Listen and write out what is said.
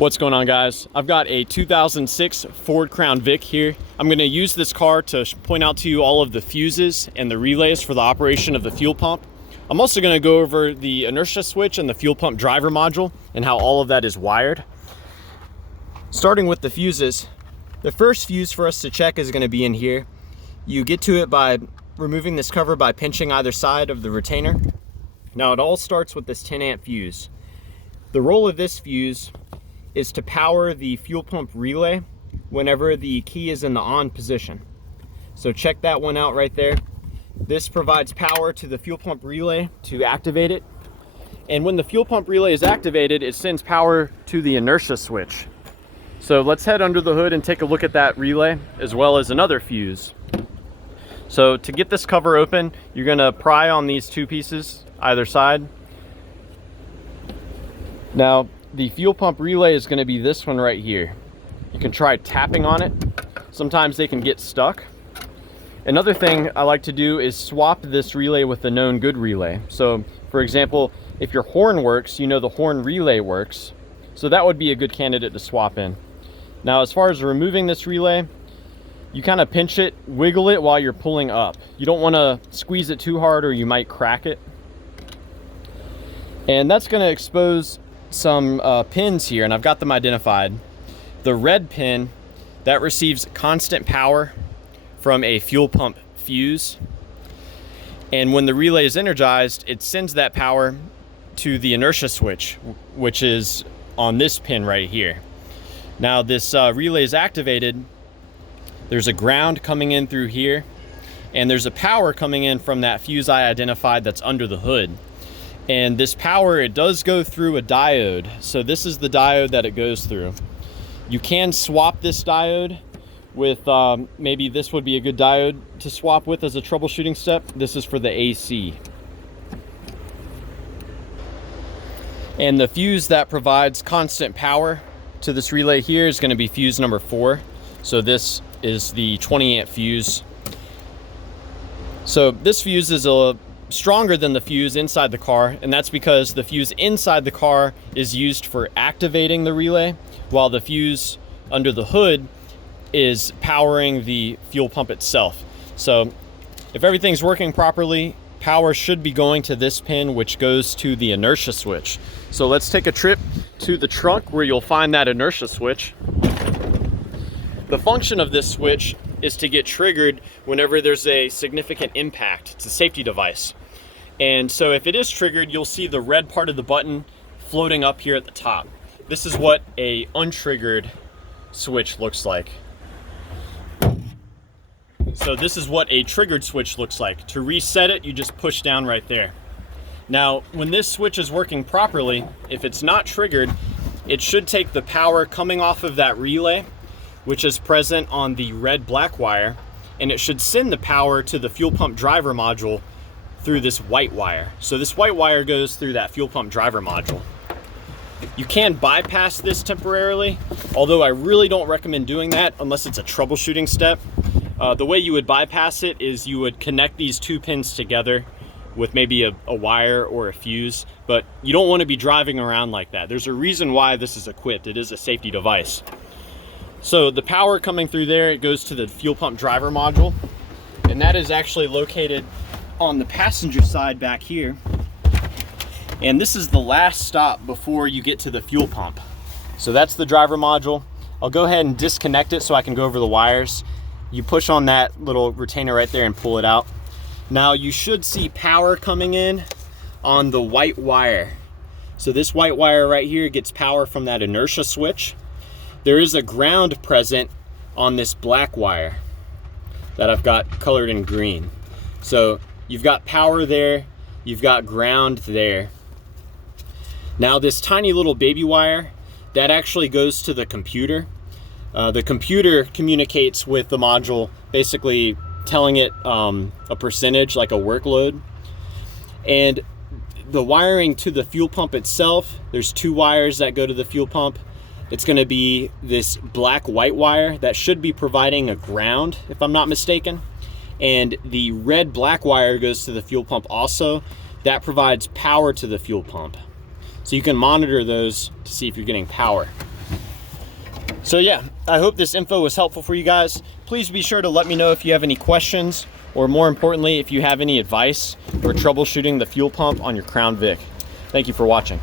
What's going on, guys? I've got a 2006 Ford Crown Vic here. I'm going to use this car to point out to you all of the fuses and the relays for the operation of the fuel pump. I'm also going to go over the inertia switch and the fuel pump driver module and how all of that is wired. Starting with the fuses, the first fuse for us to check is going to be in here. You get to it by removing this cover by pinching either side of the retainer. Now it all starts with this 10 amp fuse. The role of this fuse is to power the fuel pump relay whenever the key is in the on position. So check that one out right there. This provides power to the fuel pump relay to activate it. And when the fuel pump relay is activated, it sends power to the inertia switch. So let's head under the hood and take a look at that relay as well as another fuse. So to get this cover open, you're gonna pry on these two pieces either side. Now, the fuel pump relay is going to be this one right here. You can try tapping on it. Sometimes they can get stuck. Another thing I like to do is swap this relay with the known good relay. So, for example, if your horn works, you know the horn relay works. So that would be a good candidate to swap in. Now, as far as removing this relay, you kind of pinch it, wiggle it while you're pulling up. You don't want to squeeze it too hard or you might crack it. And that's going to expose some pins here, and I've got them identified. The red pin, that receives constant power from a fuel pump fuse, and when the relay is energized, it sends that power to the inertia switch, which is on this pin right here. Now this relay is activated, there's a ground coming in through here, and there's a power coming in from that fuse I identified that's under the hood. And this power, it does go through a diode. So this is the diode that it goes through. You can swap this diode with, maybe this would be a good diode to swap with as a troubleshooting step. This is for the AC. And the fuse that provides constant power to this relay here is going to be fuse number 4. So this is the 20 amp fuse. So this fuse is stronger than the fuse inside the car, and that's because the fuse inside the car is used for activating the relay, while the fuse under the hood is powering the fuel pump itself. So if everything's working properly, power should be going to this pin, which goes to the inertia switch. So let's take a trip to the trunk where you'll find that inertia switch. The function of this switch is to get triggered whenever there's a significant impact. It's a safety device. And so if it is triggered, you'll see the red part of the button floating up here at the top. This is what a untriggered switch looks like. So this is what a triggered switch looks like. To reset it, you just push down right there. Now, when this switch is working properly, if it's not triggered, it should take the power coming off of that relay, which is present on the red-black wire, and it should send the power to the fuel pump driver module through this white wire. So this white wire goes through that fuel pump driver module. You can bypass this temporarily, although I really don't recommend doing that unless it's a troubleshooting step. The way you would bypass it is you would connect these two pins together with maybe a wire or a fuse, but you don't want to be driving around like that. There's a reason why this is equipped. It is a safety device. So the power coming through there, it goes to the fuel pump driver module, and that is actually located on the passenger side back here. And this is the last stop before you get to the fuel pump. So that's the driver module. I'll go ahead and disconnect it so I can go over the wires. You push on that little retainer right there and pull it out. Now you should see power coming in on the white wire. So this white wire right here gets power from that inertia switch. There is a ground present on this black wire that I've got colored in green. So you've got power there, you've got ground there. Now this tiny little baby wire, that actually goes to the computer. The computer communicates with the module, basically telling it a percentage, like a workload. And the wiring to the fuel pump itself, there's 2 wires that go to the fuel pump. It's gonna be this black-white wire that should be providing a ground, if I'm not mistaken. And the red-black wire goes to the fuel pump also. That provides power to the fuel pump. So you can monitor those to see if you're getting power. So yeah, I hope this info was helpful for you guys. Please be sure to let me know if you have any questions, or more importantly, if you have any advice for troubleshooting the fuel pump on your Crown Vic. Thank you for watching.